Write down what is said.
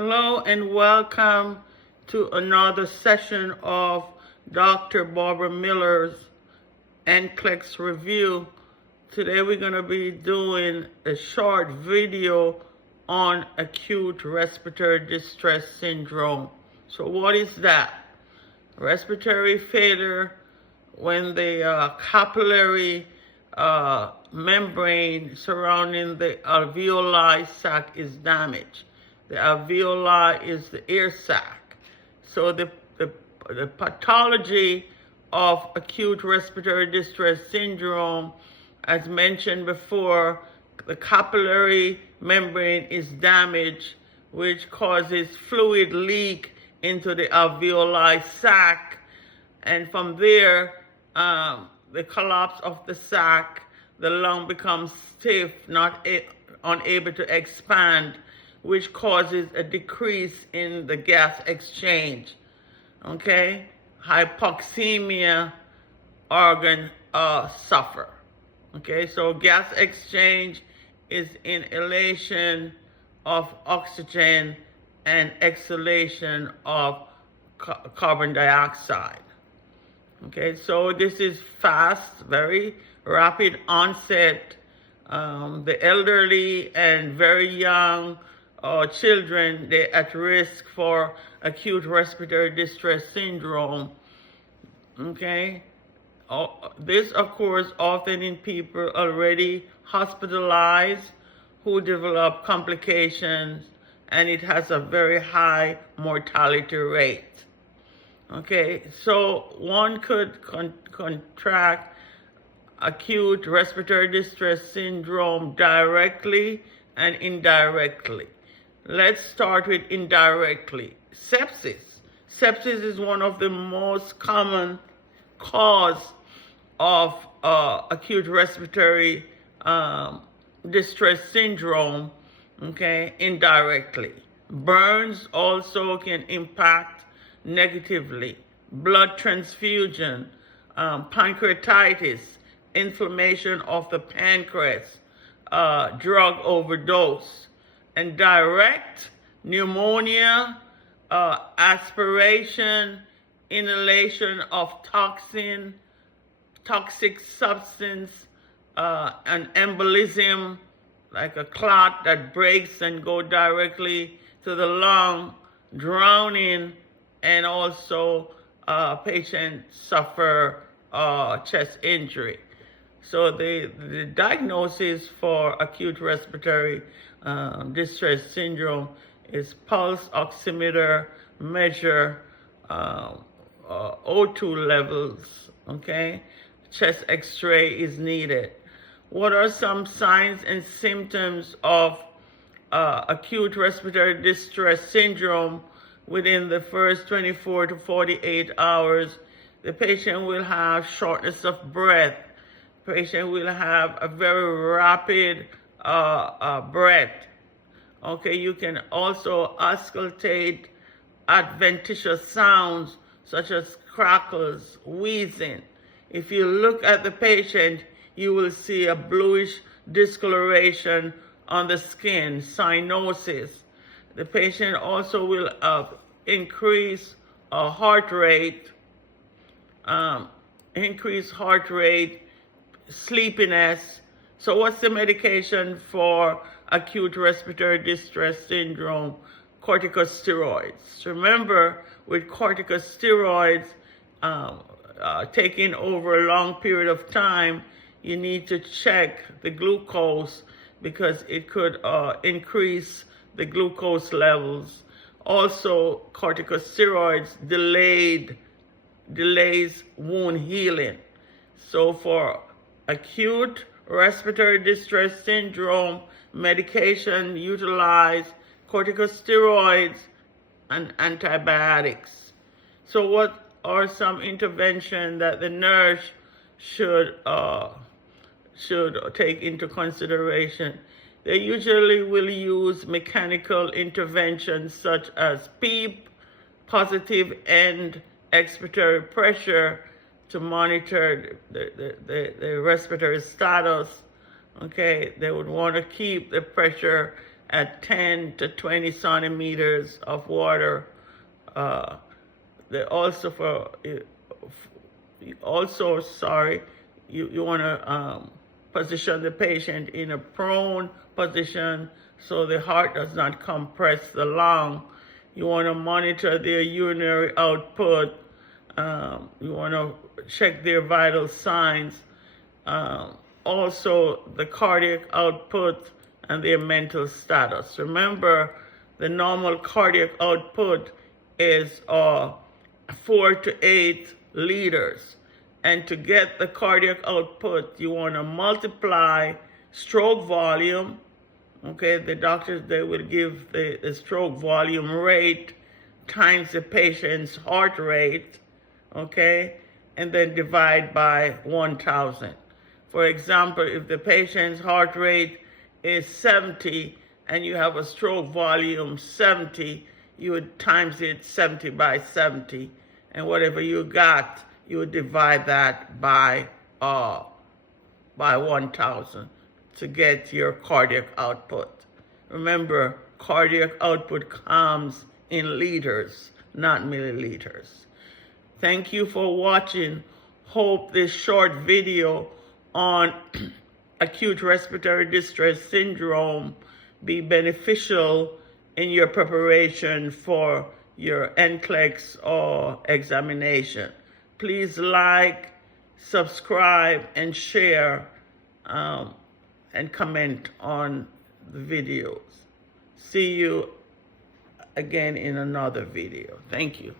Hello and welcome to another session of Dr. Barbara Miller's NCLEX review. Today we're going to be doing a short video on acute respiratory distress syndrome. So what is that? Respiratory failure when the capillary membrane surrounding the alveoli sac is damaged. The alveoli is the air sac. So the pathology of acute respiratory distress syndrome, as mentioned before, the capillary membrane is damaged, which causes fluid leak into the alveoli sac, and from there, the collapse of the sac, the lung becomes stiff, unable to expand, which causes a decrease in the gas exchange. Okay, hypoxemia organ suffer. Okay, so gas exchange is inhalation of oxygen and exhalation of carbon dioxide. Okay, so this is fast, very rapid onset. The elderly and very young children, they're at risk for acute respiratory distress syndrome. Okay, this occurs often in people already hospitalized who develop complications, and it has a very high mortality rate. Okay, so one could contract acute respiratory distress syndrome directly and indirectly. Let's start with indirectly. Sepsis. Sepsis is one of the most common cause of acute respiratory distress syndrome, okay, indirectly. Burns also can impact negatively. Blood transfusion, pancreatitis, inflammation of the pancreas, drug overdose, and direct pneumonia, aspiration, inhalation of toxic substance, an embolism, like a clot that breaks and go directly to the lung, drowning, and also patients suffer chest injury. So the diagnosis for acute respiratory distress syndrome is pulse oximeter measure O2 levels, okay? Chest x-ray is needed. What are some signs and symptoms of acute respiratory distress syndrome? Within the first 24 to 48 hours, the patient will have shortness of breath. The patient will have a very rapid breath. Okay, you can also auscultate adventitious sounds such as crackles, wheezing. If you look at the patient, you will see a bluish discoloration on the skin, cyanosis. The patient also will increase heart rate, sleepiness. So what's the medication for acute respiratory distress syndrome? Corticosteroids. Remember, with corticosteroids taken over a long period of time, you need to check the glucose because it could increase the glucose levels. Also, corticosteroids delays wound healing. So for acute respiratory distress syndrome, medication utilize corticosteroids and antibiotics. So what are some interventions that the nurse should take into consideration? They usually will use mechanical interventions such as PEEP, positive end expiratory pressure, to monitor the respiratory status. Okay, they would want to keep the pressure at 10 to 20 centimeters of water. They also you want to position the patient in a prone position so the heart does not compress the lung. You want to monitor their urinary output. You want to check their vital signs. Also the cardiac output and their mental status. Remember, the normal cardiac output is 4 to 8 liters. And to get the cardiac output, you want to multiply stroke volume. Okay, the doctors, they will give the stroke volume rate times the patient's heart rate, okay, and then divide by 1,000. For example, if the patient's heart rate is 70 and you have a stroke volume 70, you would times it 70 by 70, and whatever you got, you would divide that by 1,000 to get your cardiac output. Remember, cardiac output comes in liters, not milliliters. Thank you for watching. Hope this short video on acute respiratory distress syndrome be beneficial in your preparation for your NCLEX or examination. Please like, subscribe, and share, and comment on the videos. See you again in another video. Thank you.